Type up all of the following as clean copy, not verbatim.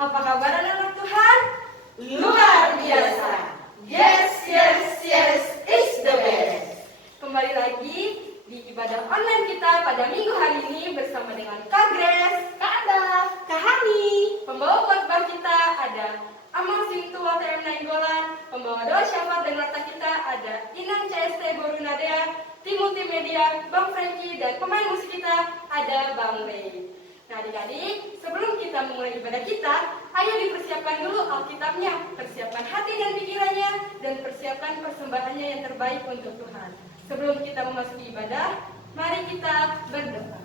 Apa kabar anak Tuhan? Luar biasa. Yes, yes, yes, is the best. Kembali lagi di ibadah online kita pada minggu hari ini bersama dengan Kak Grace, Kak Anda, Kak Hani. Pembawa khotbah kita ada Amang Sintua TM Nainggolan. Pembawa doa syafaat dan warta kita ada Inang CST Borunadea, Timothy Media, Bang Frankie, dan pemain musik kita ada Bang Ray. Nah adik-adik, sebelum kita memulai ibadah kita, ayo dipersiapkan dulu Alkitabnya, persiapkan hati dan pikirannya, dan persiapkan persembahannya yang terbaik untuk Tuhan. Sebelum kita memasuki ibadah, mari kita berdoa.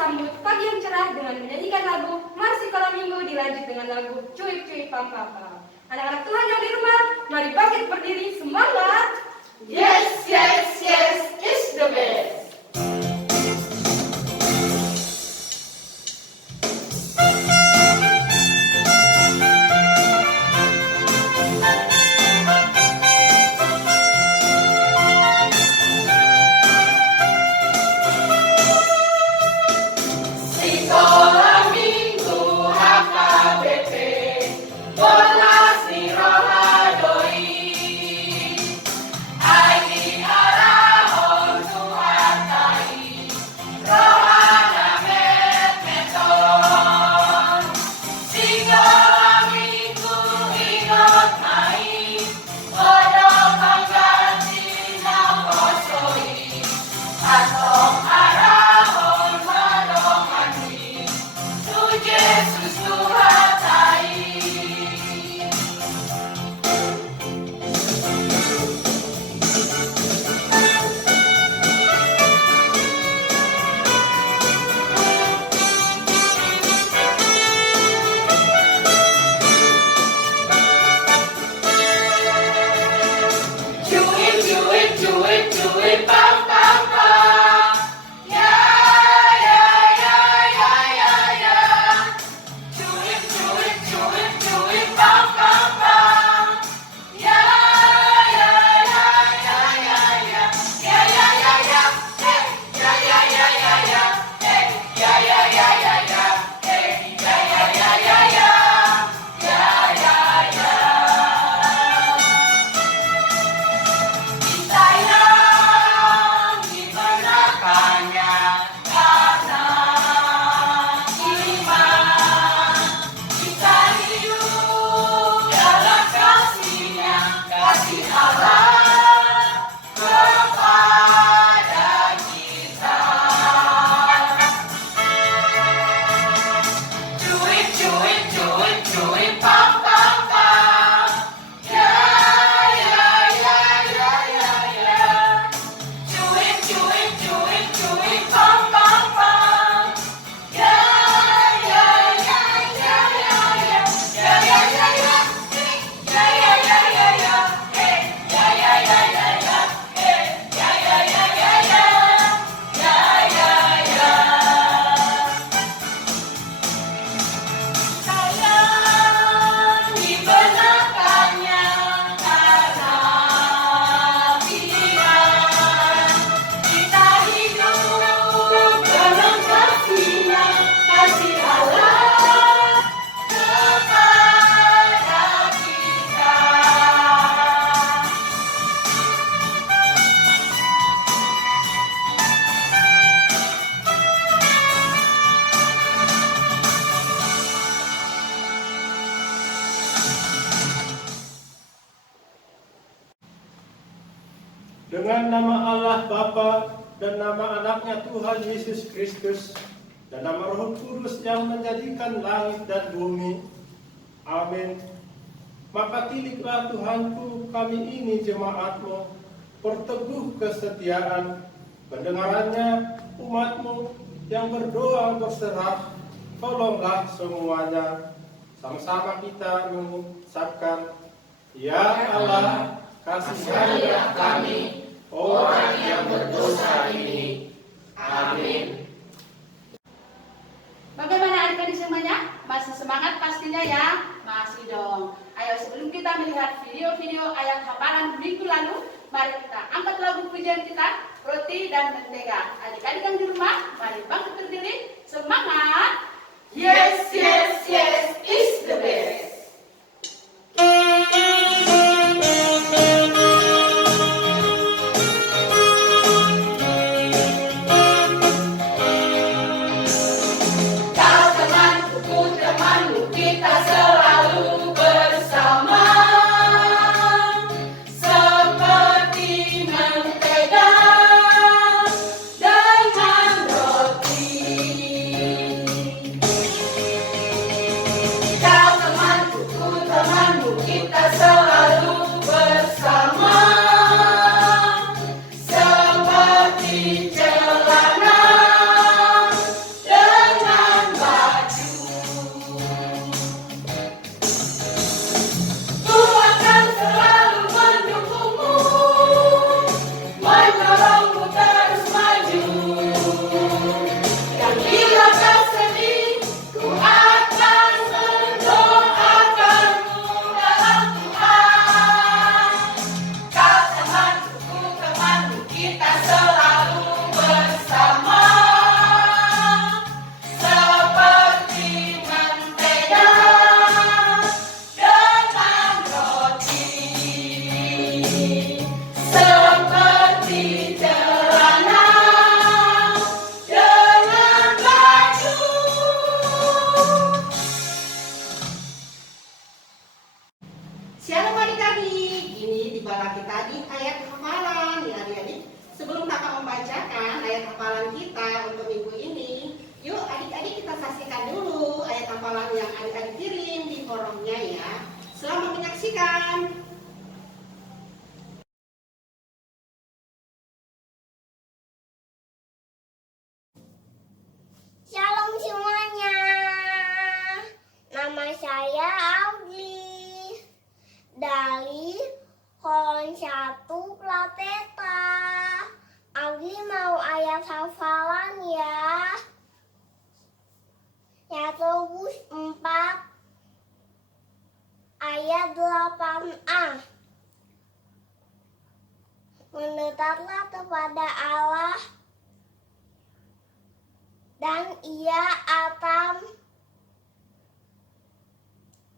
Sambut pagi yang cerah dengan menyanyikan lagu Mars Sekolah Minggu, dilanjut dengan lagu Cuip Cuip Pam Pam Pam. Anak-anak Tuhan yang di rumah, mari bangkit berdiri, semangat! Yes, yes, yes, is the best. Dengan nama Allah Bapa dan nama anaknya Tuhan Yesus Kristus dan nama Roh Kudus yang menjadikan langit dan bumi. Amin. Maka titiplah Tuhanku kami ini jemaatmu, perteguh kesetiaan, pendengarannya umatmu yang berdoa berserah, tolonglah semuanya. Sama-sama kita mengucapkan, Ya Allah, kasihanilah kami, orang yang berdosa ini. Amin. Bagaimana adik-adik semuanya? Masih semangat pastinya ya? Masih dong. Ayo sebelum kita melihat video-video ayat hafalan minggu lalu, mari kita angkat lagu pujian kita, Roti dan Mentega. Adik-adik yang di rumah, mari bangkit berdiri, semangat! Yes, yes, yes, is the best. Kau temanku, ku temanmu, kita selalu bersama. Seperti mentega dengan roti. Kau temanku, ku temanmu, kita selalu bersama. Seperti celana dengan baju. Ku akan selalu mendukungmu, mendorongmu terus maju. Dan bila kau sedih, ku akan mendoakanmu dalam Tuhan. Kau temanku, ku temanmu, kita selalu bersama. Seperti mentega dengan roti. Seperti celana dengan baju. Shalom adik-adik, ini tibalah kita di ayat hafalan ya adik-adik. Sebelum kakak membacakan ayat hafalan kita untuk minggu ini, yuk adik-adik kita saksikan dulu ayat hafalan yang adik-adik kirim di forumnya ya. Selamat menyaksikan. Shalom semuanya. Nama saya Audrey dari Kolon 1 Plateta. Audrey mau ayat hafalan ya. Yakobus 4 ayat 8a. Mendekatlah kepada Allah dan Ia akan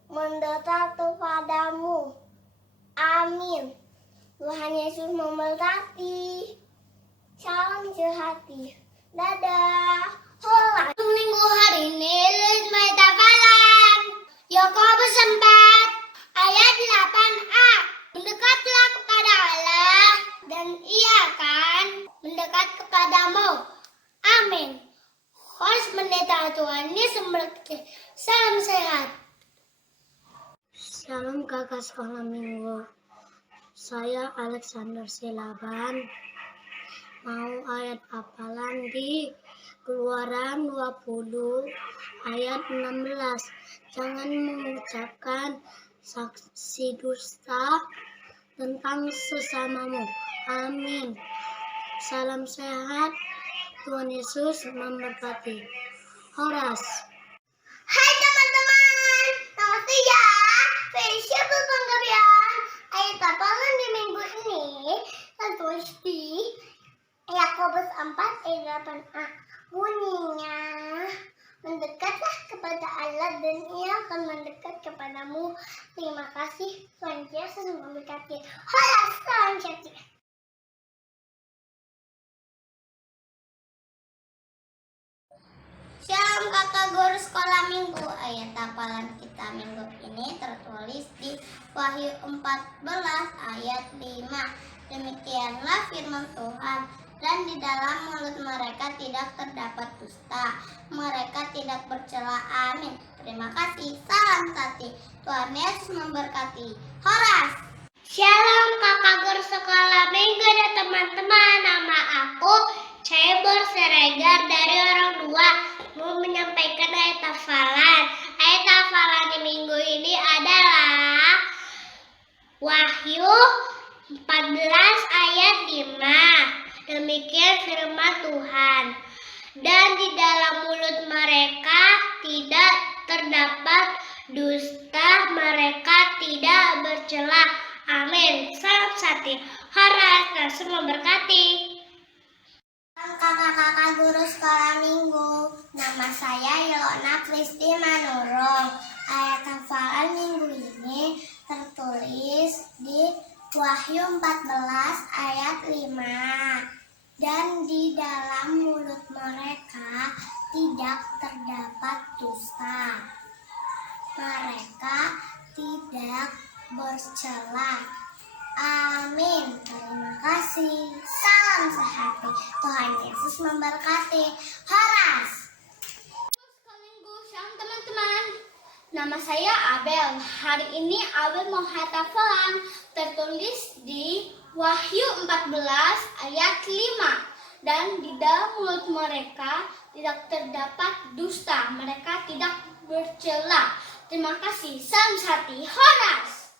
mendekat kepadamu. Amin. Tuhan Yesus memberkati. Salam sehati. Dadah. Hola. Minggu hari ini Lisma hafalan Yakobus 4 ayat 8a. Mendekatlah kepada Allah dan Ia akan mendekat kepadamu. Amin. Host Pendeta Tuhan Yesus memberkati. Salam sehat. Salam kakak sekolah minggu. Saya Alexander Silaban. Mau ayat hafalan di Keluaran 20 ayat 16. Jangan mengucapkan saksi dusta tentang sesamamu. Amin. Salam sehat. Tuhan Yesus memberkati. Horas. Hai teman-teman, nama saya Fesia Berpenggabian. Ayat hafalan di minggu ini tertulis di Yakobus 4 ayat 8a. Bunyinya, mendekatlah kepada Allah dan Ia akan mendekat kepadamu. Terima kasih, Tuhan Yesus memberkati. Horas, salam sehat. Shalom kakak guru sekolah minggu. Ayat hafalan kita minggu ini tertulis di Wahyu 14 ayat 5. Demikianlah firman Tuhan. dan di dalam mulut mereka tidak terdapat dusta. Mereka tidak bercela. Amin. Terima kasih. Salam satu. Tuhan Yesus memberkati. Horas. Shalom kakak guru sekolah minggu dan teman-teman. Nama aku Cebor Siregar dari orang tua. Mau menyampaikan ayat hafalan. Ayat hafalan di minggu ini adalah Wahyu 14 ayat 5. Demikian firman Tuhan. Dan di dalam mulut mereka tidak terdapat dusta, mereka tidak bercela. Amin. Salam satu. Horas. Yesus memberkati. Kakak-kakak guru sekolah minggu. Nama saya Yolona Kristi Manurung. Ayat hafalan minggu ini tertulis di Wahyu 14 ayat 5. Dan di dalam mulut mereka tidak terdapat dusta. Mereka tidak bercela. Amin. Terima kasih. Salam sehati. Tuhan Yesus memberkati. Horas. Shalom teman-teman. Nama saya Abel. Hari ini Abel mau hafalan tertulis di Wahyu 14 ayat 5. Dan di dalam mulut mereka tidak terdapat dusta. Mereka tidak bercela. Terima kasih. Salam sehati. Horas.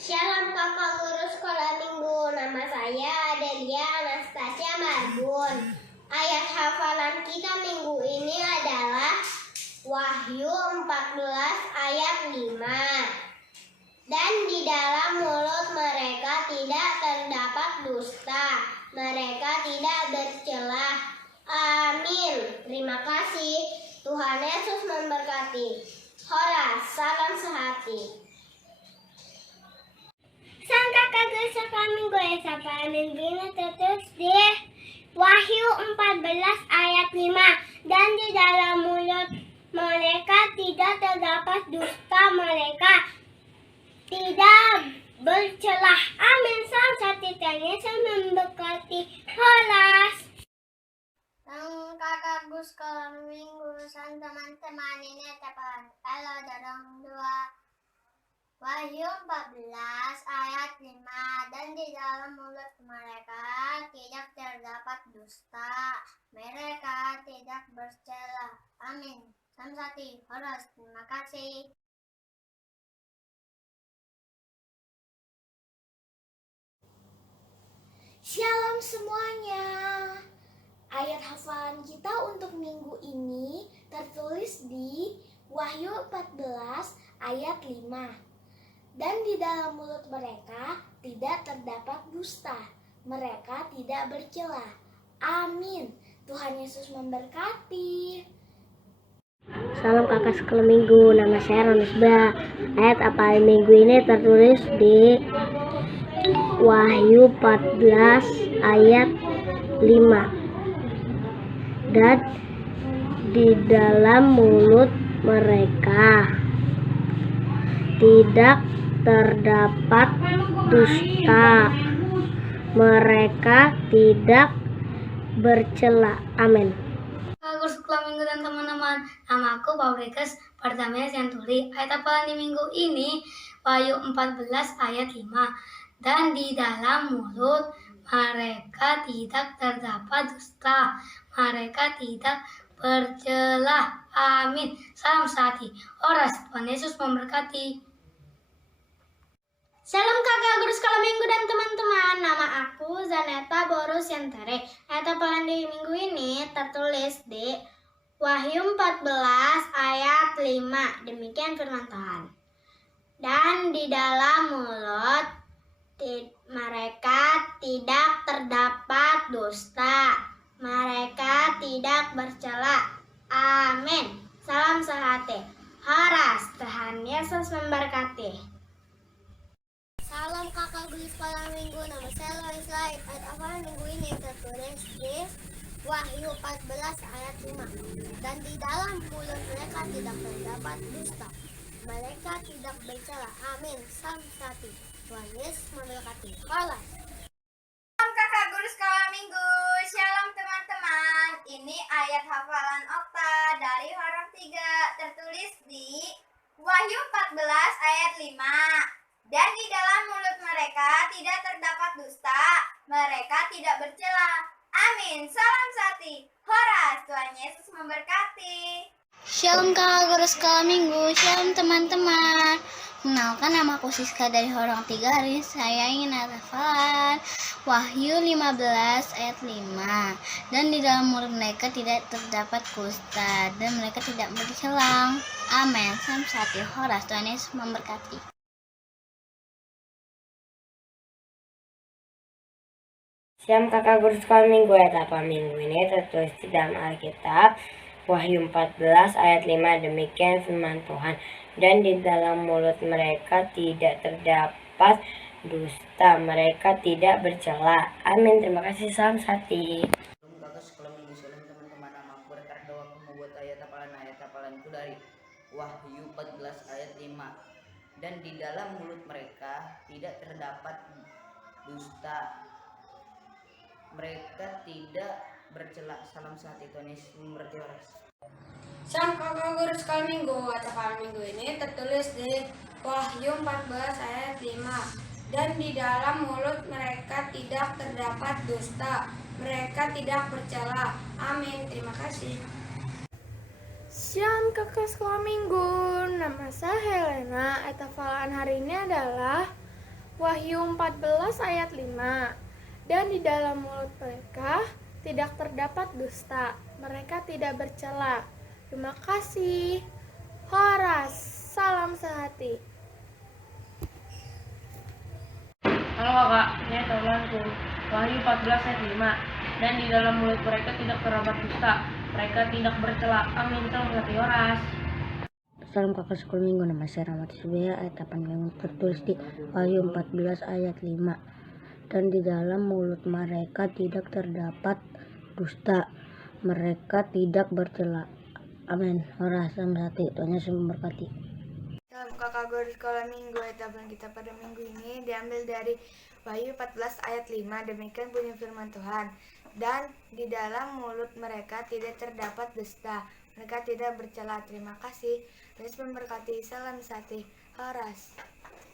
Shalom kakak guru sekolah minggu. Nama saya Adelia Anastasia Marbun. Ayat hafalan kita minggu ini adalah Wahyu 14 ayat 5. Dan di dalam mulut mereka tidak terdapat dusta. Mereka tidak bercela. Amin. Terima kasih. Tuhan Yesus memberkati. Horas. Salam sehati. Sang kakak guru sekolah minggu. Hafalan minggu ini tertulis di Wahyu 14 ayat 5. Dan di dalam mulut mereka tidak terdapat dusta. Mereka tidak bercela. Amin. Salam satu. Tuhan Yesus memberkati. Horas. Sang kakak guru sekolah minggu. Sang teman-teman ini tepat. Kalau dorong dua. Wahyu 14 ayat 5. Dan di dalam mulut mereka tidak terdapat dusta. Mereka tidak bercela. Amin. Salam satu. Horas. Terima kasih. Shalom semuanya. Ayat hafalan kita untuk minggu ini tertulis di Wahyu 14 ayat 5. Dan di dalam mulut mereka tidak terdapat dusta. Mereka tidak bercela. Amin. Tuhan Yesus memberkati. Salam kakak sekolah minggu. Nama saya Ronisba. Ayat hafalan minggu ini tertulis di Wahyu 14 ayat 5. Dan di dalam mulut mereka tidak terdapat dusta. Mereka tidak bercela. Amin. Kakak sekolah minggu dan teman-teman, nama aku Pabrikas Bartamias Yanturi. Ayat hafalan di minggu ini Wahyu 14 ayat 5. Dan di dalam mulut mereka tidak terdapat dusta. Mereka tidak bercela. Amin. Salam sehati. Horas. Tuhan Yesus memberkati. Salam kakak guru sekolah minggu dan teman-teman. Nama aku Zaneta Borus Yantere. Ayat hafalan di minggu ini tertulis di Wahyu 14 ayat 5. Demikian firman Tuhan. Dan di dalam mulut mereka tidak terdapat dusta. Mereka tidak bercela. Amin. Salam sehati. Horas. Tuhan Yesus memberkati. Salam kakak guru sekolah minggu. Nama saya Lois Laib. Ayat hafalan minggu ini tertulis di Wahyu 14 ayat 5. Dan di dalam mulut mereka tidak terdapat dusta. Mereka tidak bercela. Amin. Salam sehati. Tuhan Yesus memberkati. Horas. Salam kakak guru sekolah ayat hafalan Okta dari huruf 3 tertulis di Wahyu 14 ayat 5. Dan di dalam mulut mereka tidak terdapat dusta, mereka tidak bercela. Amin. Salam Sati. Horas, Tuhan Yesus memberkati. Shalom kakak guru sekolah minggu, shalom teman-teman. Kenalkan, nama aku Siska dari Horong 3. Hari ini saya ingin hafalan Wahyu 15 ayat 5. Dan di dalam mulut mereka tidak terdapat kusta, dan mereka tidak bercelang. Amin. Salam Sati. Horas, Tuhan Yesus memberkati. Shalom kakak guru sekolah minggu, ayat apa minggu ini tertulis di dalam Alkitab Wahyu 14 ayat 5. Demikian firman Tuhan, dan di dalam mulut mereka tidak terdapat dusta, mereka tidak bercela. Amin. Terima kasih. Salam Sati. Shalom kakak sekolah minggu, shalom teman-teman. Nama aku Ricardo, aku membuat ayat hafalanku dari Wahyu 14 ayat 5. Dan di dalam mulut mereka tidak terdapat dusta, mereka tidak bercela. Salam Sati. Tuhan Yesus memberkati. Salam kakak guru sekolah minggu. Hafalan minggu ini tertulis di Wahyu 14 ayat 5. Dan di dalam mulut mereka tidak terdapat dusta, mereka tidak bercela. Amin. Terima kasih. Shalom kakak sekolah minggu, nama saya Helena. Ayat hafalan hari ini adalah Wahyu 14 ayat 5. Dan di dalam mulut mereka tidak terdapat dusta, mereka tidak bercela. Terima kasih. Horas, salam sehati. Halo kakak, ini hafalanku Wahyu 14 ayat 5. Dan di dalam mulut mereka tidak terdapat dusta, mereka tidak bercela. Amin. Salam Sati. Horas. Salam kakak sekolah minggu, nama saya Rahmat Subaya. Ayat 8 yang tertulis di Wahyu 14 ayat 5. Dan di dalam mulut mereka tidak terdapat dusta, mereka tidak bercela. Amin. Horas. Salam Sati. Tuhan Yesus memberkati. Salam kakak guru sekolah minggu. Ayat hafalan kita pada minggu ini diambil dari Wahyu 14 ayat 5. Demikian bunyi firman Tuhan. Dan di dalam mulut mereka tidak terdapat dusta, mereka tidak bercela. Terima kasih. Tuhan Yesus memberkati. Salam Sati. Horas.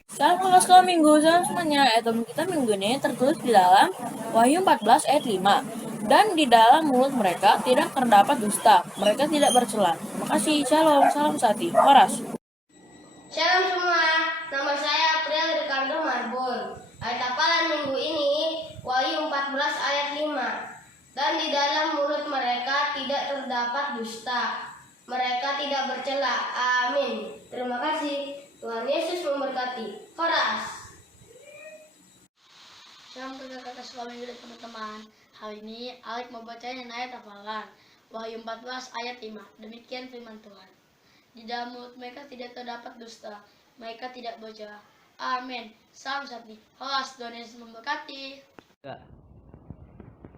Salam kakak sekolah minggu, salam semuanya. Ayat kita minggu ini tertulis di dalam Wahyu 14 ayat 5. Dan di dalam mulut mereka tidak terdapat dusta, mereka tidak bercela. Terima kasih. Shalom. Salam Sati. Horas. Shalom semua, nama saya April Ricardo Marbun. Ayat hafalan minggu ini Wahyu 14 ayat 5. Dan di dalam mulut mereka tidak terdapat dusta, mereka tidak bercela. Amin. Terima kasih. Tuhan Yesus memberkati. Horas. Shalom kakak sekolah minggu dan teman-teman. Hari ini Alek mau bacain ayat hafalan Wahyu 14 ayat 5. Demikian firman Tuhan. Di dalam mulut mereka tidak terdapat dusta, mereka tidak bercela. Amin. Salam Sati. Horas. Tuhan Yesus memberkati.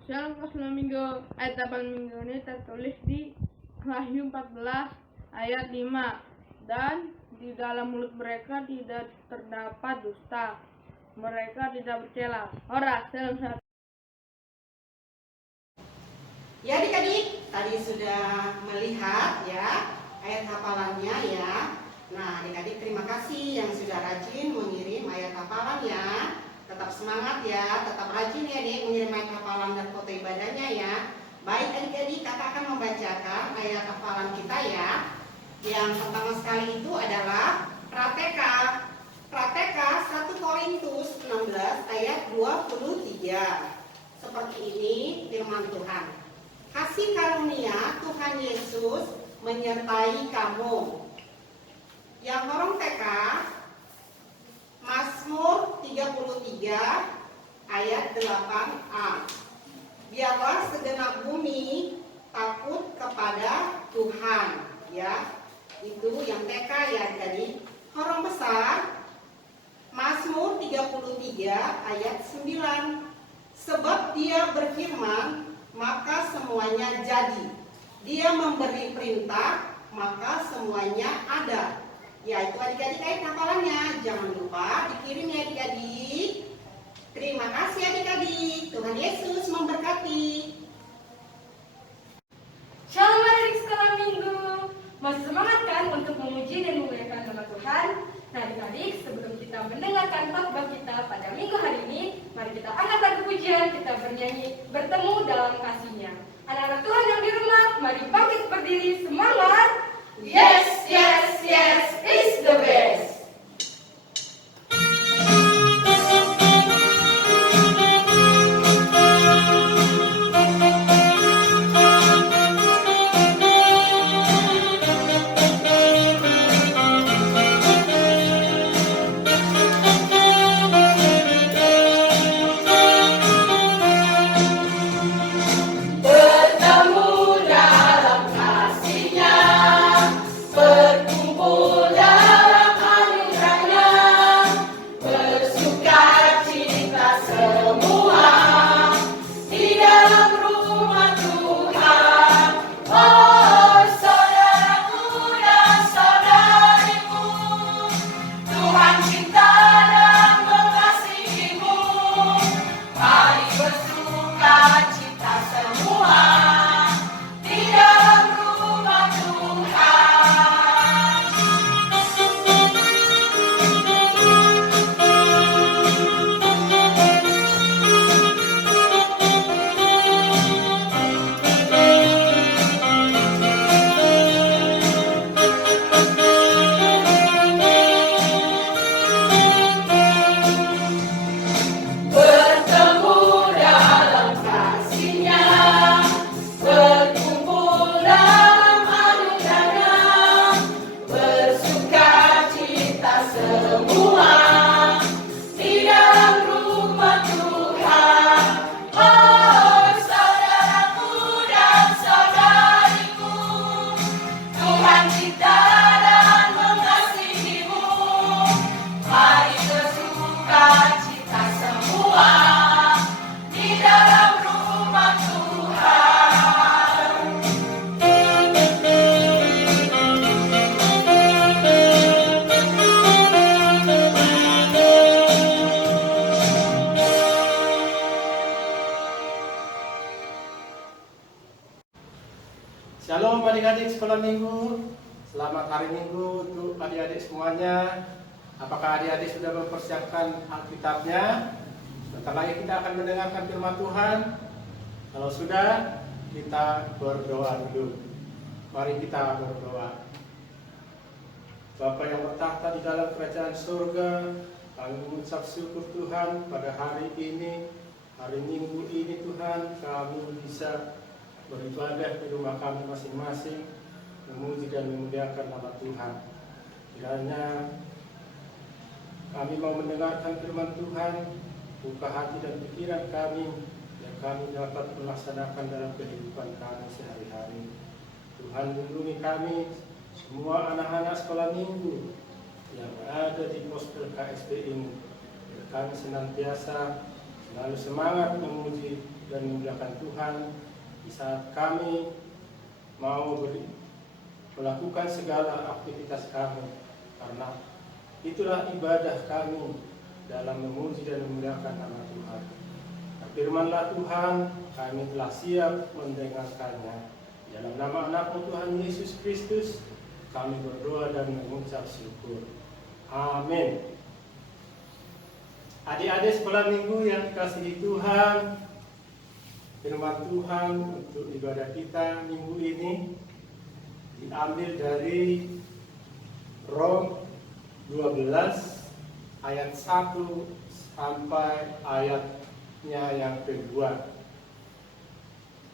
Shalom kakak sekolah minggu. Ayat hafalan minggu ini tertulis di Wahyu 14 ayat 5. Dan di dalam mulut mereka tidak terdapat dusta, mereka tidak bercela. Horas. Salam Sati. Ya adik-adik, tadi sudah melihat ya ayat hafalannya ya. Nah adik-adik terima kasih yang sudah rajin mengirim ayat hafalan ya. Tetap semangat ya, tetap rajin ya adik mengirim ayat hafalan dan foto ibadahnya ya. Baik adik-adik, kakak akan membacakan ayat hafalan kita ya. Yang pertama sekali itu adalah Prateka. Prateka 1 Korintus 16 ayat 23. Seperti ini firman Tuhan. Kasih karunia Tuhan Yesus menyertai kamu. Yang Horong TK Mazmur 33 ayat 8a. Biarlah segenap bumi takut kepada Tuhan ya. Itu yang TK ya tadi. Horong besar Mazmur 33 ayat 9. Sebab dia berfirman maka semuanya jadi. Dia memberi perintah maka semuanya ada. Ya itu adik-adik ayat hafalannya. Jangan lupa dikirim ya adik-adik. Terima kasih adik-adik. Tuhan Yesus memberkati. Shalom adik sekolah minggu. Masih semangat kan untuk memuji dan memuliakan nama Tuhan? Nah adik-adik, sebelum kita mendengarkan khotbah kita pada minggu hari ini, mari kita angkat lagu pujian, kita bernyanyi bertemu dalam kasih-Nya. Anak-anak Tuhan yang di rumah, mari bangkit berdiri, semangat. Yes, yes, yes, is the best. Shalom adik-adik sekolah minggu. Selamat hari minggu untuk adik-adik semuanya. Apakah adik-adik sudah mempersiapkan Alkitabnya? Sebentar lagi kita akan mendengarkan firman Tuhan. Kalau sudah, kita berdoa dulu. Mari kita berdoa. Bapa yang bertahta di dalam kerajaan surga, kami mengucap syukur Tuhan pada hari ini, hari Minggu ini Tuhan, kami bisa beribadah di rumah kami masing-masing, memuji dan memuliakan nama Tuhan. Kiranya kami mau mendengarkan firman Tuhan, buka hati dan pikiran kami, yang kami dapat melaksanakan dalam kehidupan kami sehari-hari. Tuhan lindungi kami, semua anak-anak sekolah minggu yang ada di poster KSP ini. Kami senantiasa selalu semangat memuji dan memuliakan Tuhan di saat kami mau melakukan segala aktivitas kami, karena itulah ibadah kami dalam memuji dan memuliakan nama Tuhan. Firman-Lah Tuhan, kami telah siap mendengarkannya. Dalam nama anak-Mu Tuhan Yesus Kristus, kami berdoa dan mengucap syukur. Amin. Adik-adik sekolah minggu yang dikasihi Tuhan, firman Tuhan untuk ibadah kita minggu ini diambil dari Rom 12 ayat 1 sampai ayatnya yang kedua.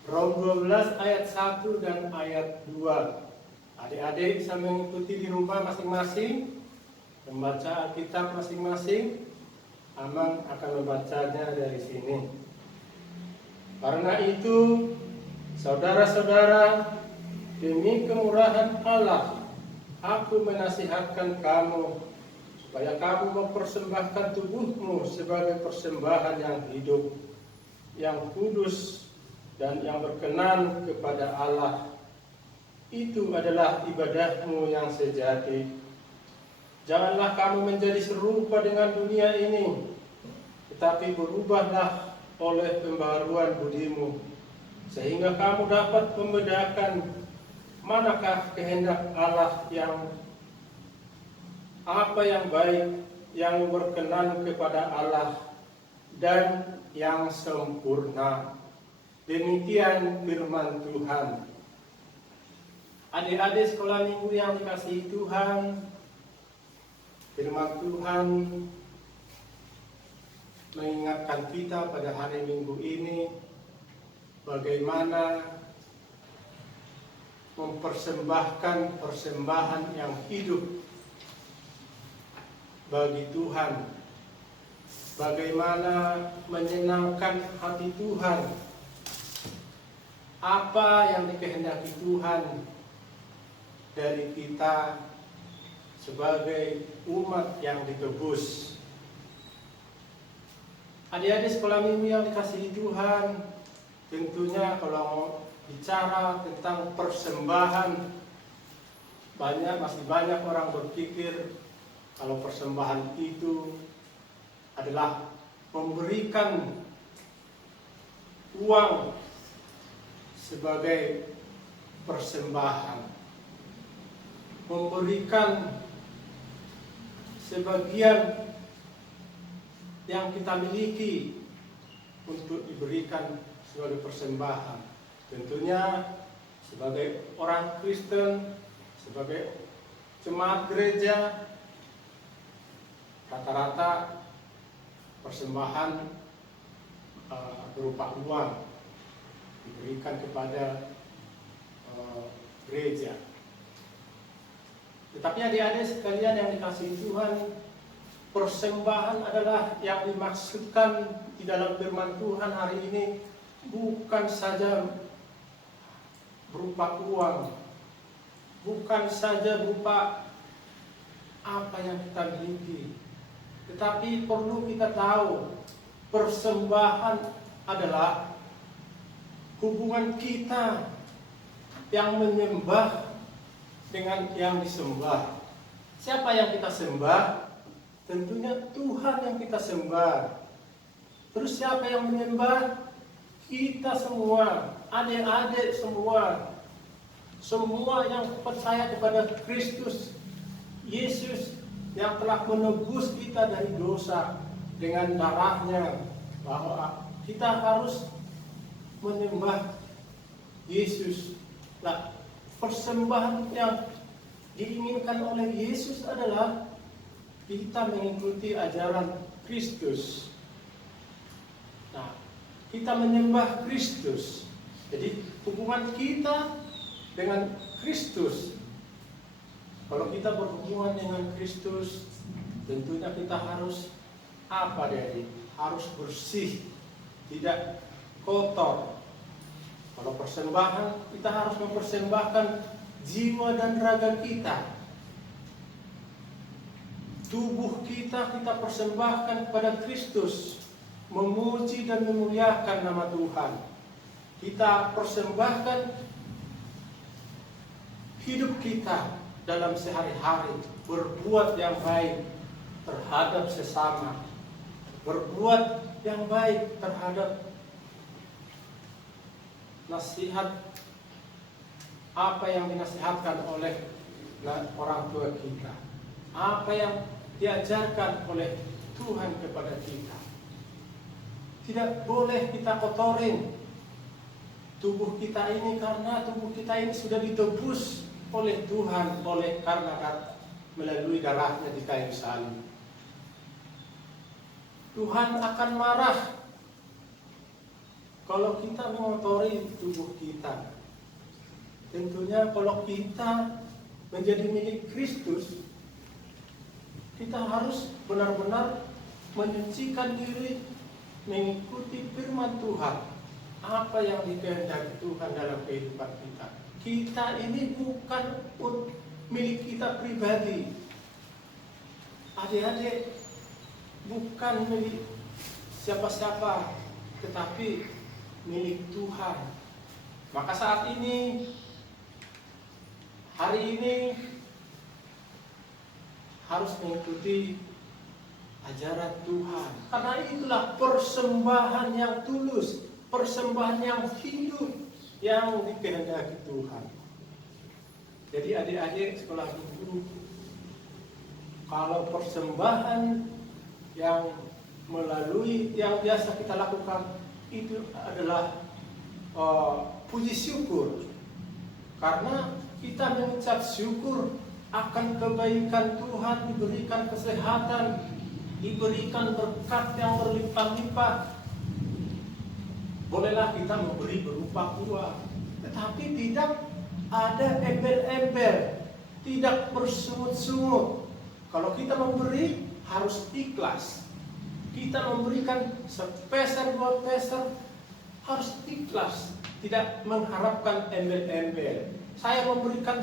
Rom 12 ayat 1 dan ayat 2. Adik-adik bisa mengikuti di rumah masing-masing, membaca Alkitab masing-masing. Aman akan membacanya dari sini. Karena itu, saudara-saudara, demi kemurahan Allah, aku menasihatkan kamu supaya kamu mempersembahkan tubuhmu sebagai persembahan yang hidup, yang kudus, dan yang berkenan kepada Allah. Itu adalah ibadahmu yang sejati. Janganlah kamu menjadi serupa dengan dunia ini, tetapi berubahlah oleh pembaharuan budimu, sehingga kamu dapat membedakan manakah kehendak Allah apa yang baik, yang berkenan kepada Allah, dan yang sempurna. Demikian firman Tuhan. Adik-adik sekolah minggu yang dikasihi Tuhan, firman Tuhan mengingatkan kita pada hari Minggu ini bagaimana mempersembahkan persembahan yang hidup bagi Tuhan, bagaimana menyenangkan hati Tuhan, apa yang dikehendaki Tuhan dari kita sebagai umat yang ditebus. Adik-adik sekolah minggu yang dikasihi Tuhan, tentunya kalau bicara tentang persembahan, masih banyak orang berpikir kalau persembahan itu adalah memberikan uang sebagai persembahan, memberikan sebagian yang kita miliki untuk diberikan sebagai persembahan. Tentunya sebagai orang Kristen, sebagai jemaat gereja, rata-rata persembahan berupa uang diberikan kepada gereja. Tetapi adik-adik sekalian yang dikasihi Tuhan, persembahan adalah yang dimaksudkan di dalam firman Tuhan hari ini bukan saja berupa uang, bukan saja berupa apa yang kita miliki, tetapi perlu kita tahu persembahan adalah hubungan kita yang menyembah dengan yang disembah. Siapa yang kita sembah? Tentunya Tuhan yang kita sembah. Terus siapa yang menyembah? Kita semua, adik-adik semua. Semua yang percaya kepada Kristus Yesus yang telah menebus kita dari dosa dengan darahnya, bahwa kita harus menyembah Yesus. Nah, persembahan yang diinginkan oleh Yesus adalah kita mengikuti ajaran Kristus. Nah, kita menyembah Kristus. Jadi hubungan kita dengan Kristus. Kalau kita berhubungan dengan Kristus, tentunya kita harus apa dari? Harus bersih, tidak kotor. Kalau persembahan, kita harus mempersembahkan jiwa dan raga kita. Tubuh kita persembahkan kepada Kristus, memuji dan memuliakan nama Tuhan. Kita persembahkan hidup kita dalam sehari-hari, berbuat yang baik terhadap sesama, berbuat yang baik terhadap nasihat apa yang dinasihatkan oleh orang tua kita, apa yang diajarkan oleh Tuhan kepada kita. Tidak boleh kita kotorin tubuh kita ini, karena tubuh kita ini sudah ditebus oleh Tuhan karena melalui darahnya di kayu salib. Tuhan akan marah kalau kita mengotori tubuh kita. Tentunya kalau kita menjadi milik Kristus, kita harus benar-benar menyucikan diri, mengikuti firman Tuhan, apa yang dikehendaki Tuhan dalam kehidupan kita. Kita ini bukan milik kita pribadi. Adik-adik, bukan milik siapa-siapa, tetapi milik Tuhan. Maka saat ini, hari ini, harus mengikuti ajaran Tuhan. Karena itulah persembahan yang tulus, persembahan yang hidup. yang dikehendaki Tuhan. Jadi adik-adik sekolah minggu, kalau persembahan yang melalui yang biasa kita lakukan itu adalah puji syukur, karena kita mengucap syukur akan kebaikan Tuhan, diberikan kesehatan, diberikan berkat yang berlimpah-limpah. Bolehlah kita memberi berupa uang, tetapi tidak ada embel-embel, tidak bersungut-sungut. Kalau kita memberi harus ikhlas. Kita memberikan sepeser dua peser harus ikhlas, tidak mengharapkan embel-embel. Saya memberikan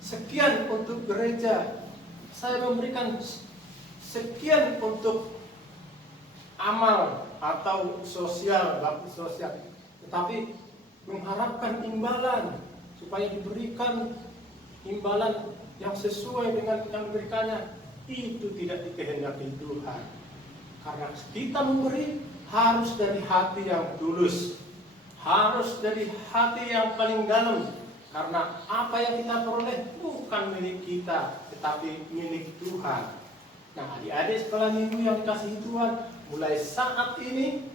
sekian untuk gereja, saya memberikan sekian untuk amal atau sosial, bakti sosial, tetapi mengharapkan imbalan supaya diberikan imbalan yang sesuai dengan yang diberikannya, itu tidak dikehendaki Tuhan. Karena kita memberi harus dari hati yang tulus, harus dari hati yang paling dalam. Karena apa yang kita peroleh bukan milik kita, tetapi milik Tuhan. Nah, adik-adik sekolah minggu yang dikasihi Tuhan, mulai saat ini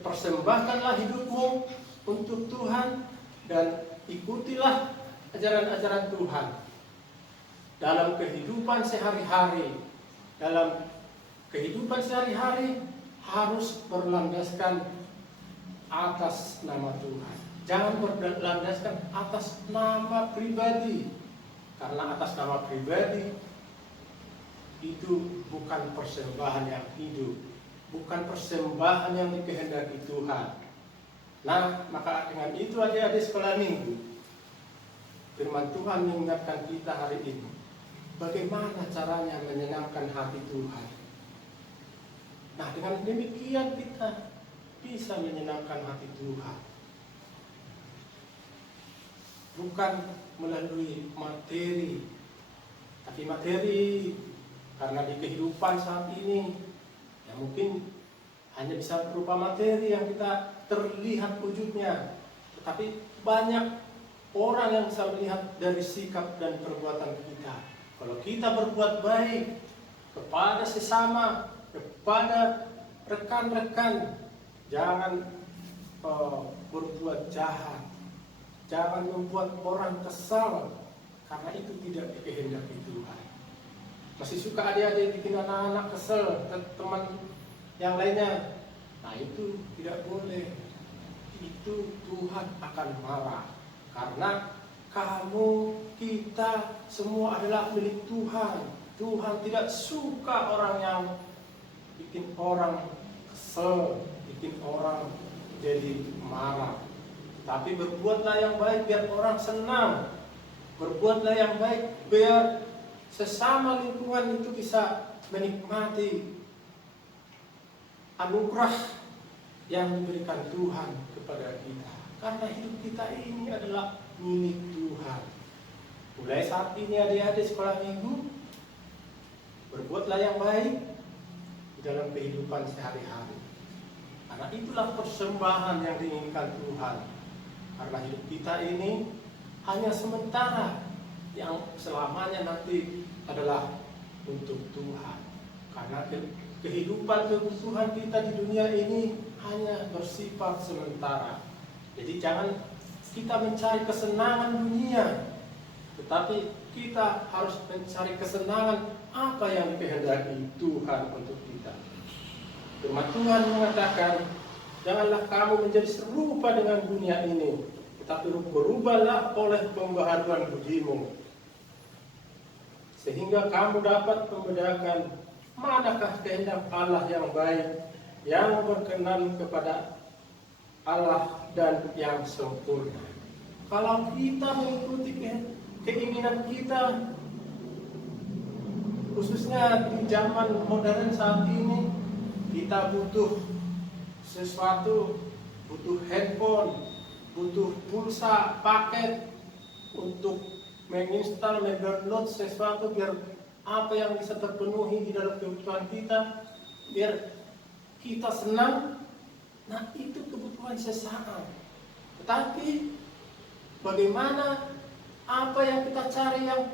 persembahkanlah hidupmu untuk Tuhan dan ikutilah ajaran-ajaran Tuhan dalam kehidupan sehari-hari. Dalam kehidupan sehari-hari harus berlandaskan atas nama Tuhan. Jangan berlandaskan atas nama pribadi, karena atas nama pribadi itu bukan persembahan yang hidup, bukan persembahan yang dikehendaki Tuhan. Nah, maka dengan itu adik-adik sekolah minggu, firman Tuhan mengingatkan kita hari ini, bagaimana caranya menyenangkan hati Tuhan. Nah, dengan demikian kita bisa menyenangkan hati Tuhan. Bukan melalui materi, tapi materi karena di kehidupan saat ini ya mungkin hanya bisa berupa materi yang kita terlihat wujudnya, tetapi banyak orang yang bisa melihat dari sikap dan perbuatan kita. Kalau kita berbuat baik kepada sesama, kepada rekan-rekan, jangan berbuat jahat, jangan membuat orang kesal, karena itu tidak dikehendaki Tuhan. Masih suka adik-adik bikin anak-anak kesel, teman yang lainnya, nah itu tidak boleh. Itu Tuhan akan marah, karena kamu, kita semua adalah milik Tuhan. Tuhan tidak suka orang yang bikin orang kesel, bikin orang jadi marah. Tapi berbuatlah yang baik biar orang senang. Berbuatlah yang baik biar sesama lingkungan itu bisa menikmati anugerah yang diberikan Tuhan kepada kita. Karena hidup kita ini adalah milik Tuhan. Mulai saat ini adik-adik sekolah minggu, berbuatlah yang baik di dalam kehidupan sehari-hari. Karena itulah persembahan yang diinginkan Tuhan. Karena hidup kita ini hanya sementara, yang selamanya nanti adalah untuk Tuhan. Karena kehidupan kebutuhan kita di dunia ini hanya bersifat sementara. Jadi jangan kita mencari kesenangan dunia, tetapi kita harus mencari kesenangan apa yang dikehendaki Tuhan untuk kita. Firman Tuhan mengatakan, janganlah kamu menjadi serupa dengan dunia ini, tetapi berubahlah oleh pembaharuan budimu, sehingga kamu dapat membedakan manakah kehendak Allah yang baik, yang berkenan kepada Allah dan yang sempurna. Kalau kita mengikuti keinginan kita, khususnya di zaman modern saat ini, kita butuh sesuatu, butuh handphone, butuh pulsa, paket untuk menginstal, mendownload sesuatu biar apa yang bisa terpenuhi di dalam kebutuhan kita, biar kita senang. Nah, itu kebutuhan sesaat. Tetapi bagaimana apa yang kita cari yang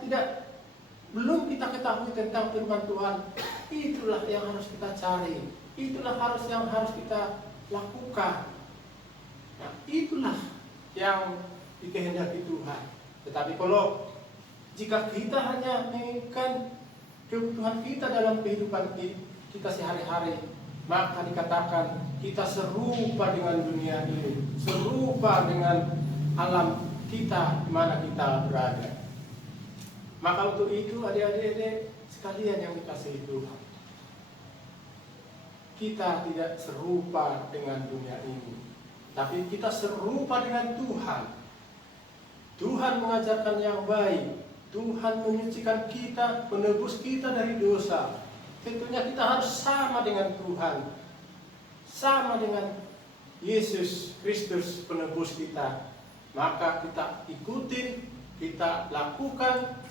belum kita ketahui tentang firman Tuhan, itulah yang harus kita cari, itulah yang harus kita lakukan. Nah, itulah yang dikehendaki Tuhan. Tetapi kalau jika kita hanya menginginkan kebutuhan kita dalam kehidupan kita sehari-hari, maka dikatakan kita serupa dengan dunia ini, serupa dengan alam kita di mana kita berada. Maka untuk itu adik-adik sekalian yang dikasihi Tuhan, kita tidak serupa dengan dunia ini, tapi kita serupa dengan Tuhan. Tuhan mengajarkan yang baik, Tuhan menyucikan kita, menebus kita dari dosa. Tentunya kita harus sama dengan Tuhan, sama dengan Yesus Kristus penebus kita. Maka kita ikutin, kita lakukan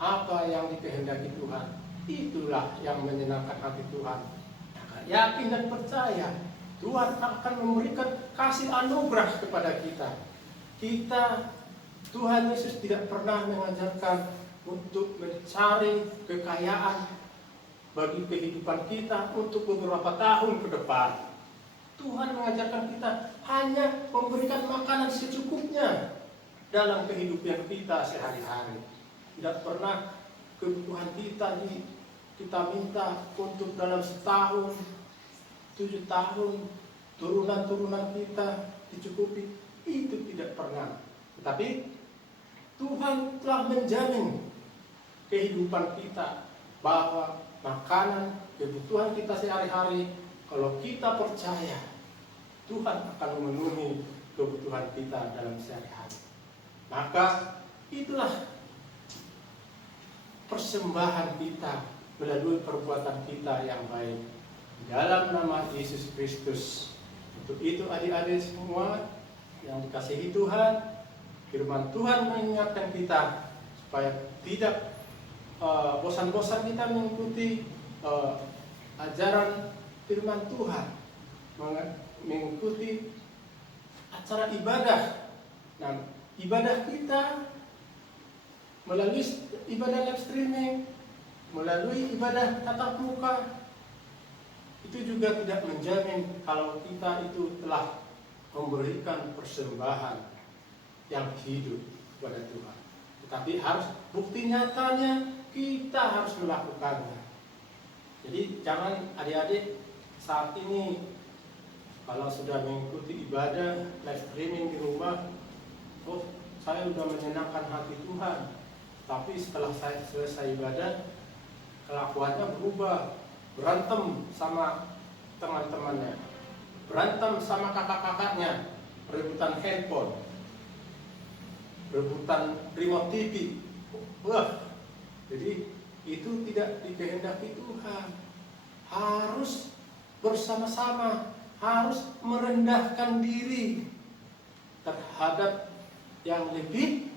apa yang dikehendaki Tuhan. Itulah yang menyenangkan hati Tuhan. Maka yakin dan percaya Tuhan akan memberikan kasih anugerah kepada kita. Tuhan Yesus tidak pernah mengajarkan untuk mencari kekayaan bagi kehidupan kita untuk beberapa tahun ke depan. Tuhan mengajarkan kita hanya memberikan makanan secukupnya dalam kehidupan kita sehari-hari. Tidak pernah kebutuhan kita minta untuk dalam setahun, 7 tahun, turunan-turunan kita dicukupi. Itu tidak pernah. Tetapi Tuhan telah menjamin kehidupan kita, bahwa makanan, kebutuhan kita sehari-hari, kalau kita percaya, Tuhan akan memenuhi kebutuhan kita dalam sehari-hari. Maka itulah persembahan kita melalui perbuatan kita yang baik dalam nama Yesus Kristus. Untuk itu adik-adik semua yang dikasihi Tuhan, firman Tuhan mengingatkan kita supaya tidak bosan-bosan kita mengikuti ajaran firman Tuhan, mengikuti acara ibadah. Nah, ibadah kita melalui ibadah live streaming, melalui ibadah tatap muka, itu juga tidak menjamin kalau kita itu telah memberikan persembahan yang hidup kepada Tuhan. Tetapi harus bukti nyatanya kita harus melakukannya. Jadi jangan adik-adik saat ini kalau sudah mengikuti ibadah live streaming di rumah, oh saya sudah menyenangkan hati Tuhan, tapi setelah saya selesai ibadah kelakuannya berubah, berantem sama teman-temannya, berantem sama kakak-kakaknya, rebutan handphone, rebutan remote TV. Wah, jadi itu tidak dikehendaki Tuhan. Harus bersama-sama, harus merendahkan diri terhadap yang lebih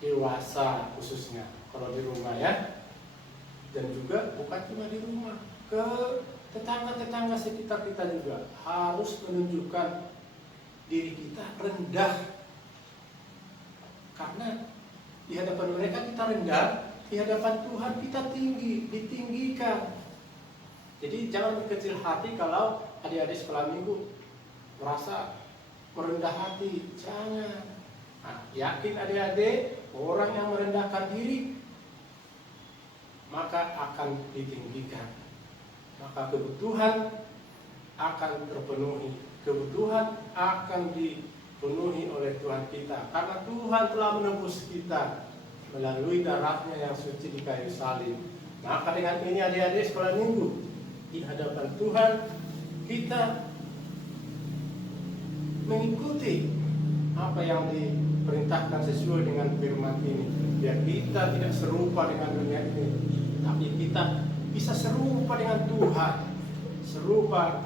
dewasa, khususnya kalau di rumah ya. Dan juga bukan cuma di rumah, ke tetangga-tetangga sekitar kita juga harus menunjukkan diri kita rendah. Karena di hadapan mereka kita rendah, di hadapan Tuhan kita tinggi, ditinggikan. Jadi jangan berkecil hati kalau adik-adik sekolah minggu merasa merendah hati. Jangan. Nah, yakin adik-adik, orang yang merendahkan diri maka akan ditinggikan. Maka kebutuhan akan terpenuhi, kebutuhan akan dipenuhi oleh Tuhan kita, karena Tuhan telah menebus kita melalui darahnya yang suci di kayu salib. Maka dengan ini adik-adik sekolah minggu, di hadapan Tuhan kita mengikuti apa yang diperintahkan sesuai dengan firman ini, biar kita tidak serupa dengan dunia ini, tapi kita bisa serupa dengan Tuhan. Serupa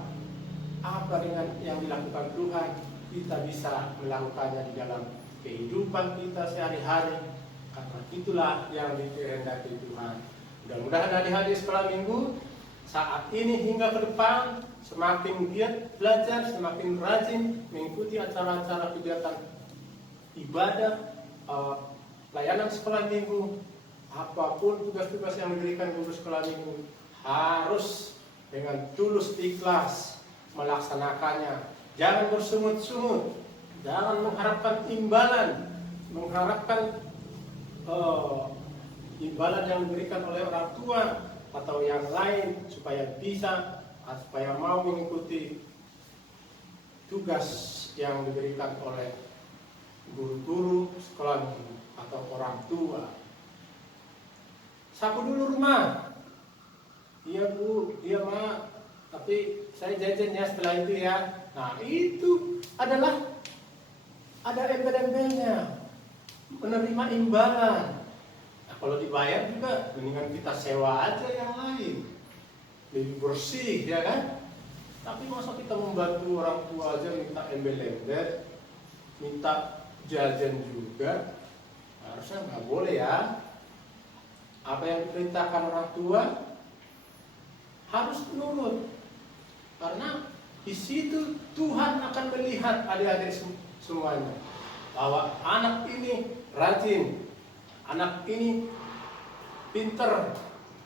apa dengan yang dilakukan Tuhan, kita bisa melakukannya di dalam kehidupan kita sehari-hari, karena itulah yang dikehendaki Tuhan. Mudah-mudahan adik-adik sekolah minggu saat ini hingga ke depan semakin giat belajar, semakin rajin mengikuti acara-acara kegiatan ibadah, layanan sekolah minggu, apapun tugas-tugas yang diberikan guru sekolah minggu harus dengan tulus ikhlas melaksanakannya. Jangan bersungut-sungut, jangan mengharapkan imbalan, mengharapkan imbalan yang diberikan oleh orang tua atau yang lain supaya bisa, supaya mau mengikuti tugas yang diberikan oleh guru-guru sekolah minggu atau orang tua. Sapu dulu rumah. Iya Bu, iya Ma, tapi saya jajan ya setelah itu ya. Nah itu adalah ada embel-embelnya, menerima imbalan. Nah, kalau dibayar juga mendingan kita sewa aja yang lain, lebih bersih ya kan. Tapi masa kita membantu orang tua aja minta embel-embel, minta jajan juga, harusnya nggak boleh ya. Apa yang diperintahkan orang tua harus nurut, karena di situ Tuhan akan melihat adik-adik semuanya bahwa anak ini rajin, anak ini pinter.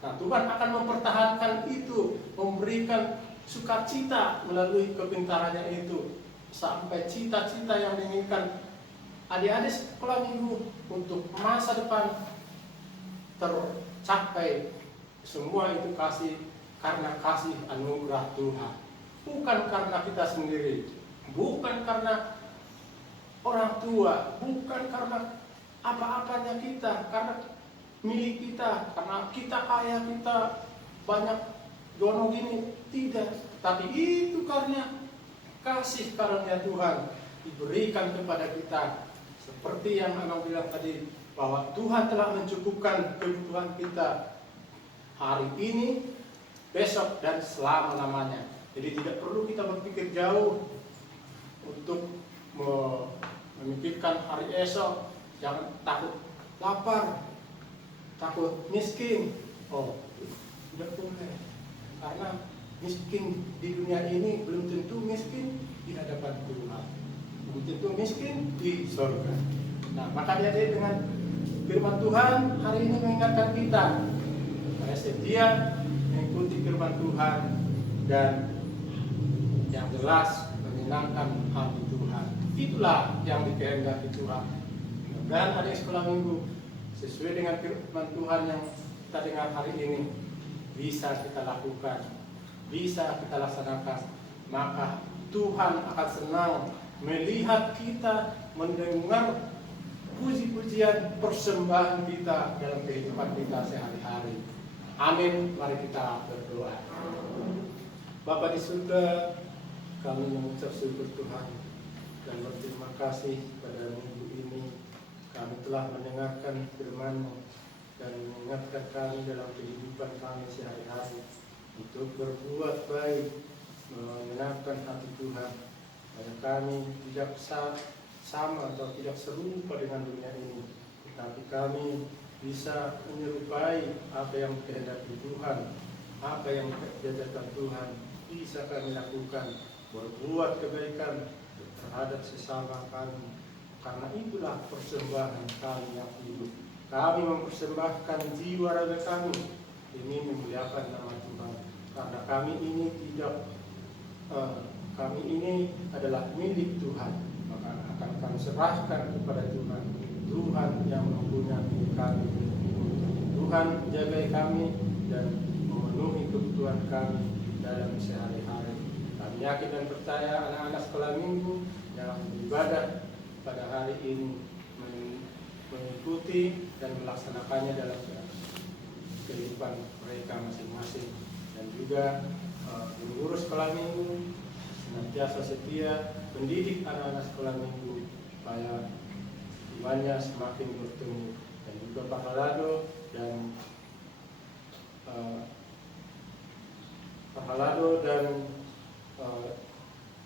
Nah, Tuhan akan mempertahankan itu, memberikan sukacita melalui kepintarannya itu, sampai cita-cita yang diinginkan adik-adik sekolah minggu untuk masa depan tercapai. Semua itu karena kasih anugerah Tuhan, bukan karena kita sendiri, bukan karena orang tua, bukan karena apa-apanya kita, karena milik kita, karena kita kaya, kita banyak dono gini, tidak. Tapi itu karena kasih karunia Tuhan diberikan kepada kita. Seperti yang Anang bilang tadi, bahwa Tuhan telah mencukupkan kebutuhan kita hari ini, besok, dan selama-lamanya. Jadi tidak perlu kita berpikir jauh untuk memikirkan hari esok. Jangan takut lapar, takut miskin. Oh, tidak boleh. Karena miskin di dunia ini belum tentu miskin di hadapan Tuhan, belum tentu miskin di surga. Nah, maka dia dengan firman Tuhan hari ini mengingatkan kita supaya setia mengikuti firman Tuhan dan yang jelas menyenangkan hati Tuhan. Itulah yang dikehendaki Tuhan. Dan adik sekolah minggu sesuai dengan firman Tuhan yang kita dengar hari ini bisa kita lakukan, bisa kita laksanakan, maka Tuhan akan senang melihat kita mendengar puji-pujian persembahan kita dalam kehidupan kita sehari-hari. Amin. Mari kita berdoa. Bapa di surga, kami mengucap syukur Tuhan dan berterima kasih pada minggu ini. Kami telah mendengarkan firman-Mu dan mengingatkan kami dalam kehidupan kami sehari-hari untuk berbuat baik, menyenangkan hati Tuhan. Dan kami tidak sama atau tidak serupa dengan dunia ini, tetapi kami bisa menyerupai apa yang dikehendaki Tuhan, apa yang diajarkan Tuhan, bisa kami lakukan, berbuat kebaikan terhadap sesama kami, karena itulah persembahan kami yang hidup. Kami mempersembahkan jiwa raga kami ini memuliakan nama Tuhan, karena kami ini adalah milik Tuhan. Maka akan kami serahkan kepada Tuhan. Tuhan yang mempunyai kami. Tuhan jagai kami dan memenuhi kebutuhan kami dalam sehari-hari. Kami yakin dan percaya anak-anak sekolah minggu yang beribadah pada hari ini mengikuti dan melaksanakannya dalam kehidupan mereka masing-masing. Dan juga guru sekolah minggu senantiasa setia mendidik anak-anak sekolah minggu supaya imannya semakin bertumbuh. Dan juga Pak Halado dan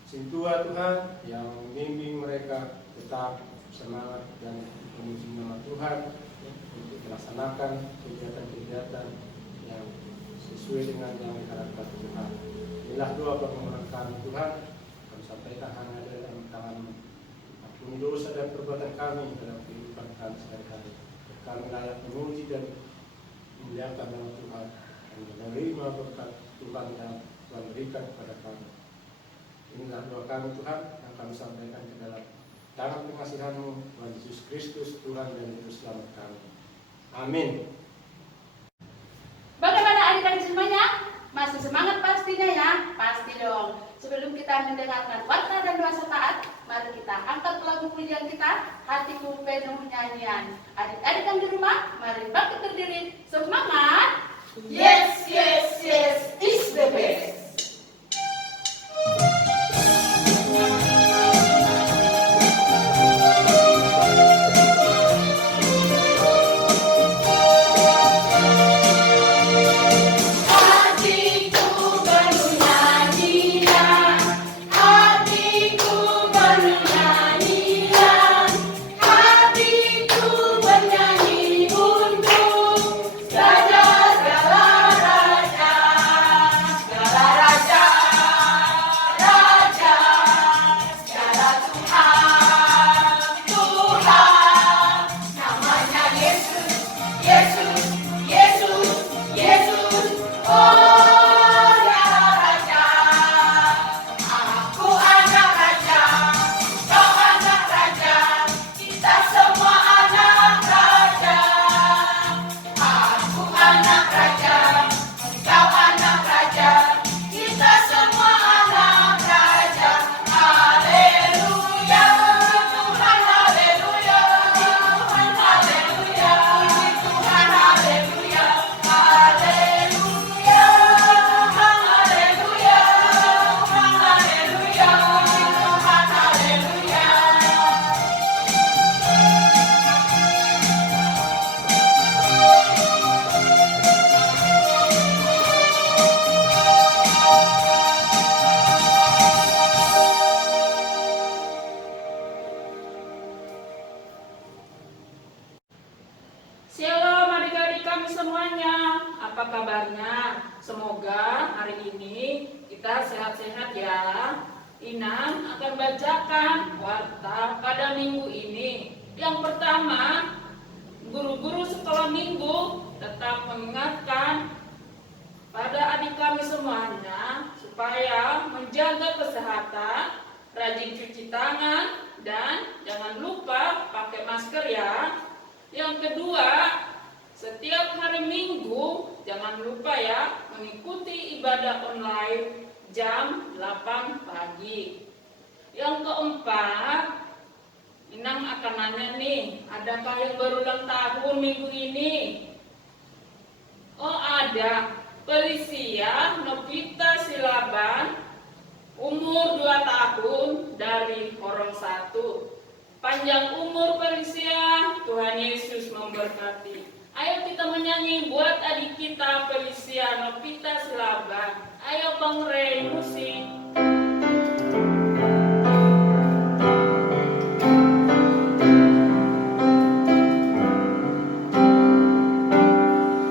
Sintua Tuhan yang membimbing mereka tetap semangat dan memuji nama Tuhan untuk melaksanakan kegiatan-kegiatan yang sesuai dengan yang diharapkan Tuhan. Inilah doa permohonan kami Tuhan, kami sampaikan hanya dalam tangan-Mu. Ampuni dosa dan perbuatan kami dalam kehidupan kami sehari-hari. Kami layak memuji dan memuliakan nama Tuhan dan menerima berkat Tuhan yang Tuhan berikan kepada kami. Inilah doa kami Tuhan yang kami sampaikan ke dalam tangan pengasihan-Mu, Tuhan Yesus Kristus, Tuhan dan Juru Selamat kami. Amin. Bagaimana adik-adik semuanya? Masih semangat pastinya ya? Pasti dong. Sebelum kita mendengarkan warta dan doa syafaat, mari kita angkat lagu pujian kita, Hatiku Penuh Nyanyian. Adik-adik yang di rumah, mari bangkit berdiri. Semangat! Yes, yes, yes, is the best. Shalom adik-adik kami semuanya, apa kabarnya? Semoga hari ini kita sehat-sehat ya. Inam akan bacakan warta pada minggu ini. Yang pertama, guru-guru sekolah minggu tetap mengingatkan pada adik kami semuanya supaya menjaga kesehatan, rajin cuci tangan, dan jangan lupa pakai masker ya. Yang kedua, setiap hari Minggu jangan lupa ya mengikuti ibadah online jam 8 pagi. Yang keempat, Inang akan nanya nih, adakah yang berulang tahun minggu ini? Oh ada, Felicia Novita Silaban, umur 2 tahun dari Horong 1. Panjang umur Felicia, Tuhan Yesus memberkati. Ayo kita menyanyi buat adik kita Felicia Novita Silaban. Ayo Bang Rey, musik.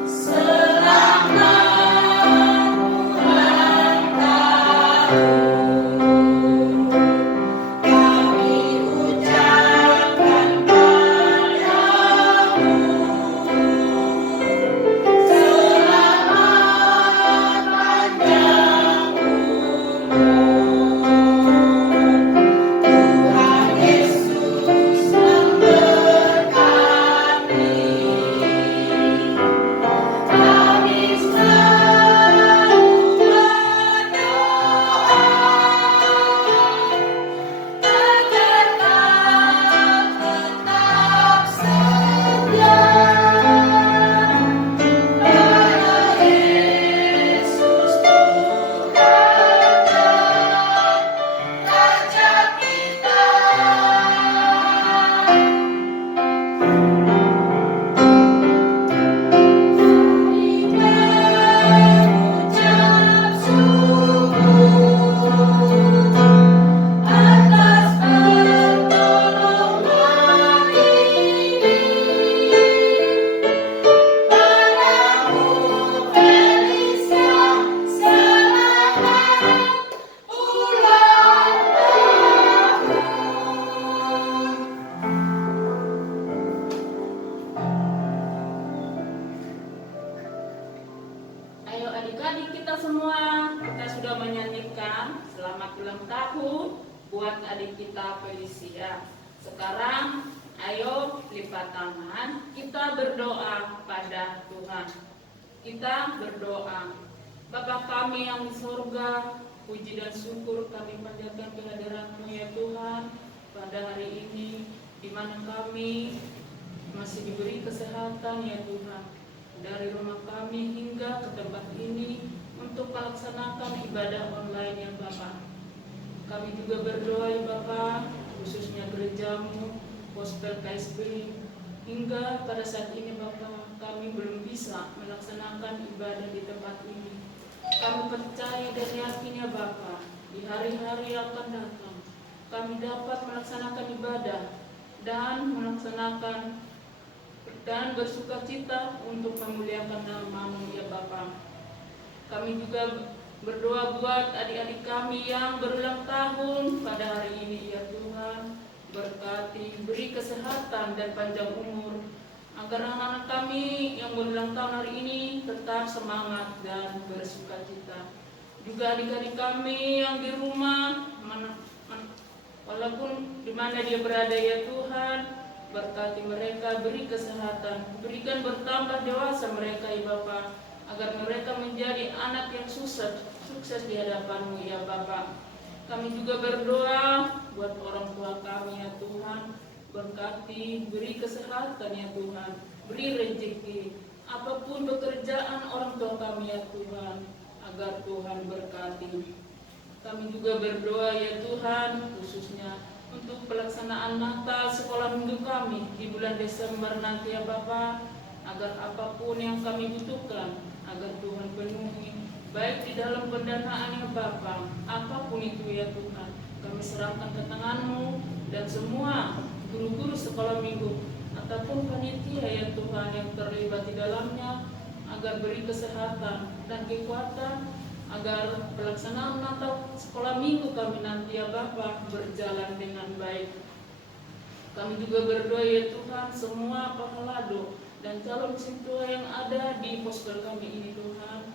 Selamat panjang umur. semua, kita sudah menyanyikan selamat ulang tahun buat adik kita Felicia. Sekarang ayo lipat tangan, kita berdoa pada Tuhan. Kita berdoa. Bapa kami yang di surga, puji dan syukur kami panjatkan kehadiran-Mu ya Tuhan pada hari ini, di mana kami masih diberi kesehatan ya Tuhan, dari rumah kami hingga ke tempat ini untuk melaksanakan ibadah online ya Bapak. Kami juga berdoa ya Bapak, khususnya gereja-Mu, Gospel KSB, hingga pada saat ini Bapak, kami belum bisa melaksanakan ibadah di tempat ini. Kami percaya dan yakin ya Bapak, di hari-hari yang akan datang, kami dapat melaksanakan ibadah dan melaksanakan dan bersukacita untuk memuliakan nama-Mu ya Bapak. Kami juga berdoa buat adik-adik kami yang berulang tahun pada hari ini ya Tuhan. Berkati, beri kesehatan dan panjang umur, agar anak-anak kami yang berulang tahun hari ini tetap semangat dan bersukacita. Juga adik-adik kami yang di rumah, walaupun di mana dia berada ya Tuhan, berkati mereka, beri kesehatan, berikan bertambah dewasa mereka ya Bapa, agar mereka menjadi anak yang sukses di hadapan-Mu ya Bapa. Kami juga berdoa buat orang tua kami ya Tuhan, berkati, beri kesehatan ya Tuhan, beri rezeki, apapun pekerjaan orang tua kami ya Tuhan, agar Tuhan berkati. Kami juga berdoa ya Tuhan, khususnya untuk pelaksanaan Natal sekolah minggu kami di bulan Desember nanti ya Bapak, agar apapun yang kami butuhkan, agar Tuhan penuhi, baik di dalam pendanaan ya Bapak, apapun itu ya Tuhan, kami serahkan ke tangan-Mu, dan semua guru-guru sekolah minggu ataupun panitia ya Tuhan yang terlibat di dalamnya, agar beri kesehatan dan kekuatan, agar pelaksanaan Natal sekolah minggu kami nanti ya Bapak berjalan dengan baik. Kami juga berdoa ya Tuhan, semua pahalado dan calon sintua yang ada di poster kami ini Tuhan,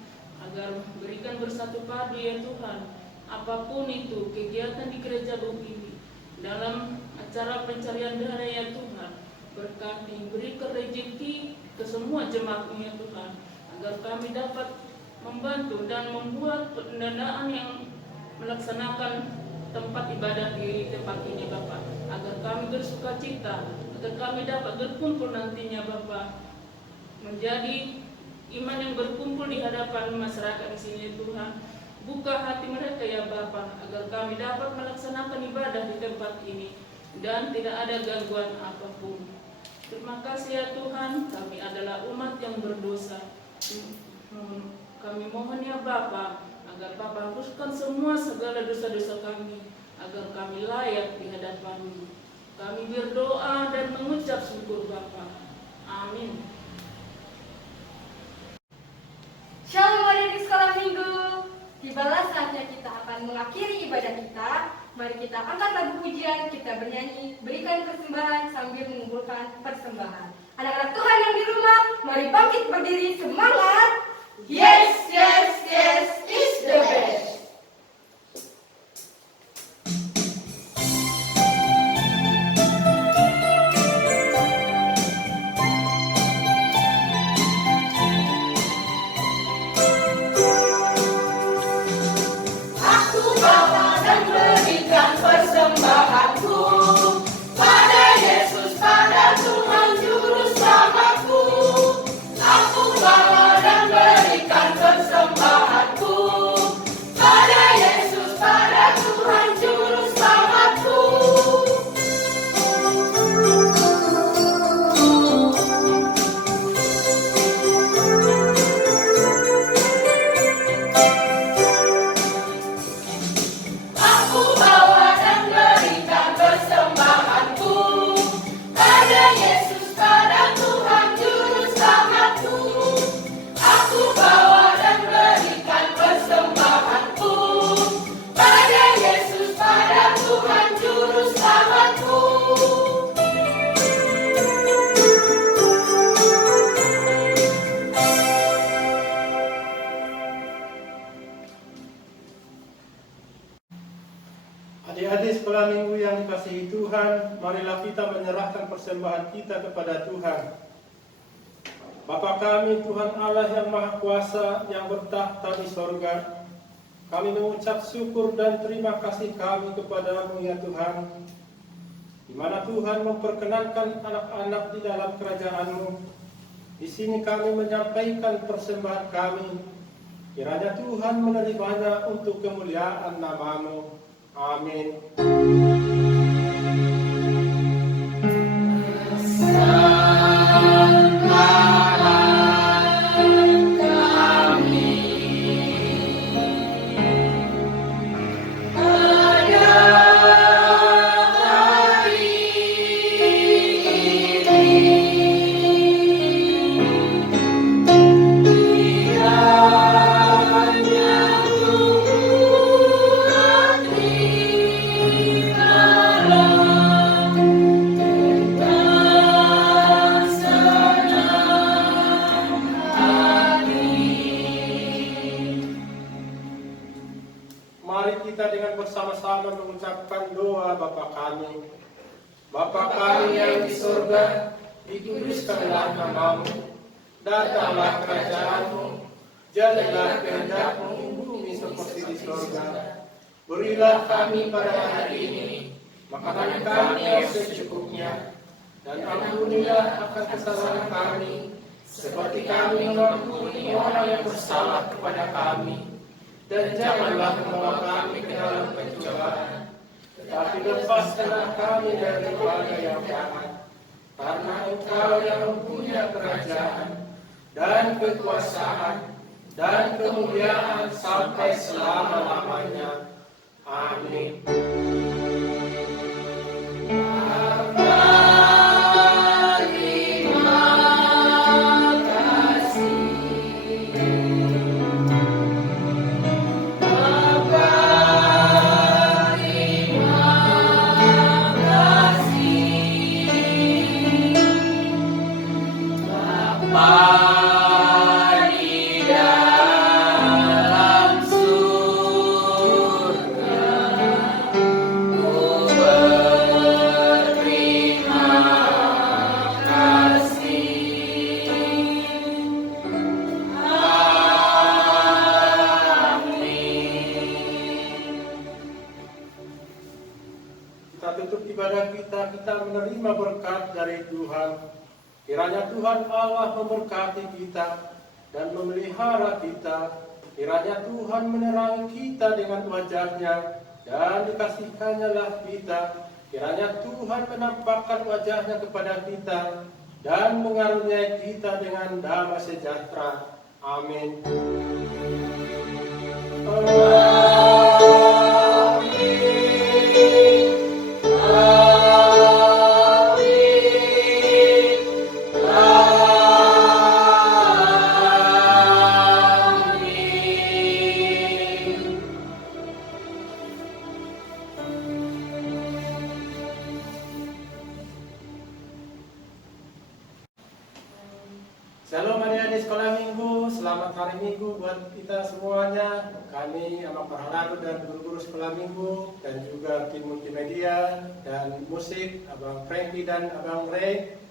agar berikan bersatu padu ya Tuhan, apapun itu kegiatan di gereja ini, dalam acara pencarian dana ya Tuhan, berkati, berikan rezeki ke semua jemaat-Mu ya Tuhan, agar kami dapat membantu dan membuat pendanaan yang melaksanakan tempat ibadah di tempat ini Bapak, agar kami bersukacita, agar kami dapat berkumpul nantinya Bapak, menjadi iman yang berkumpul di hadapan masyarakat di sini Tuhan. Buka hati mereka ya Bapak, agar kami dapat melaksanakan ibadah di tempat ini dan tidak ada gangguan apapun. Terima kasih ya Tuhan, kami adalah umat yang berdosa. Kami mohon ya Bapak, agar Bapak hapuskan semua segala dosa-dosa kami, agar kami layak di hadapan-Mu. Kami berdoa dan mengucap syukur Bapak. Amin. Shalom adik di sekolah minggu. Tibalah saatnya kita akan mengakhiri ibadah kita. Mari kita angkat lagu pujian, kita bernyanyi, berikan persembahan sambil mengumpulkan persembahan. Anak-anak Tuhan yang di rumah, mari bangkit berdiri, semangat. Yes, yes, yes, is the best. Persembahanku Tuhan, marilah kita menyerahkan persembahan kita kepada Tuhan. Bapa kami, Tuhan Allah yang Maha Kuasa, yang bertahta di sorga, kami mengucap syukur dan terima kasih kami kepadamu ya Tuhan, di mana Tuhan memperkenankan anak-anak di dalam kerajaan-Mu. Di sini kami menyampaikan persembahan kami, kiranya Tuhan menerimanya untuk kemuliaan nama-Mu. Amin. Mari kita dengan bersama-sama mengucapkan doa Bapa kami. Bapa kami yang di surga, dikuduskanlah nama-Mu, datanglah kerajaan-Mu, jadilah kehendak-Mu di bumi seperti di surga. Berilah kami pada hari ini makanan kami yang secukupnya, dan ampunilah akan kesalahan kami, seperti kami mengampuni orang yang bersalah kepada kami. Dan janganlah membawa kami ke dalam pencobaan, tetapi lepaskanlah kami dari berbagai yang jahat. Karena Engkau yang mempunyai kerajaan, dan kekuasaan, dan kemuliaan sampai selama-lamanya. Amin. Kita tutup ibadah kita menerima berkat dari Tuhan. Kiranya Tuhan Allah memberkati kita dan memelihara kita. Kiranya Tuhan menerangi kita dengan wajah-Nya dan dikasihkan-Nya kita. Kiranya Tuhan menampakkan wajah-Nya kepada kita dan mengaruniai kita dengan damai sejahtera. Amin. Shalom adik-adik sekolah minggu, selamat hari minggu buat kita semuanya. Kami Amak Parhalaru dan guru-guru sekolah minggu dan juga tim multimedia dan musik Abang Frankie dan Abang Ray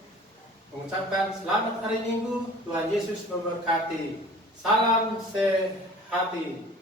mengucapkan selamat hari minggu, Tuhan Yesus memberkati. Salam sehati.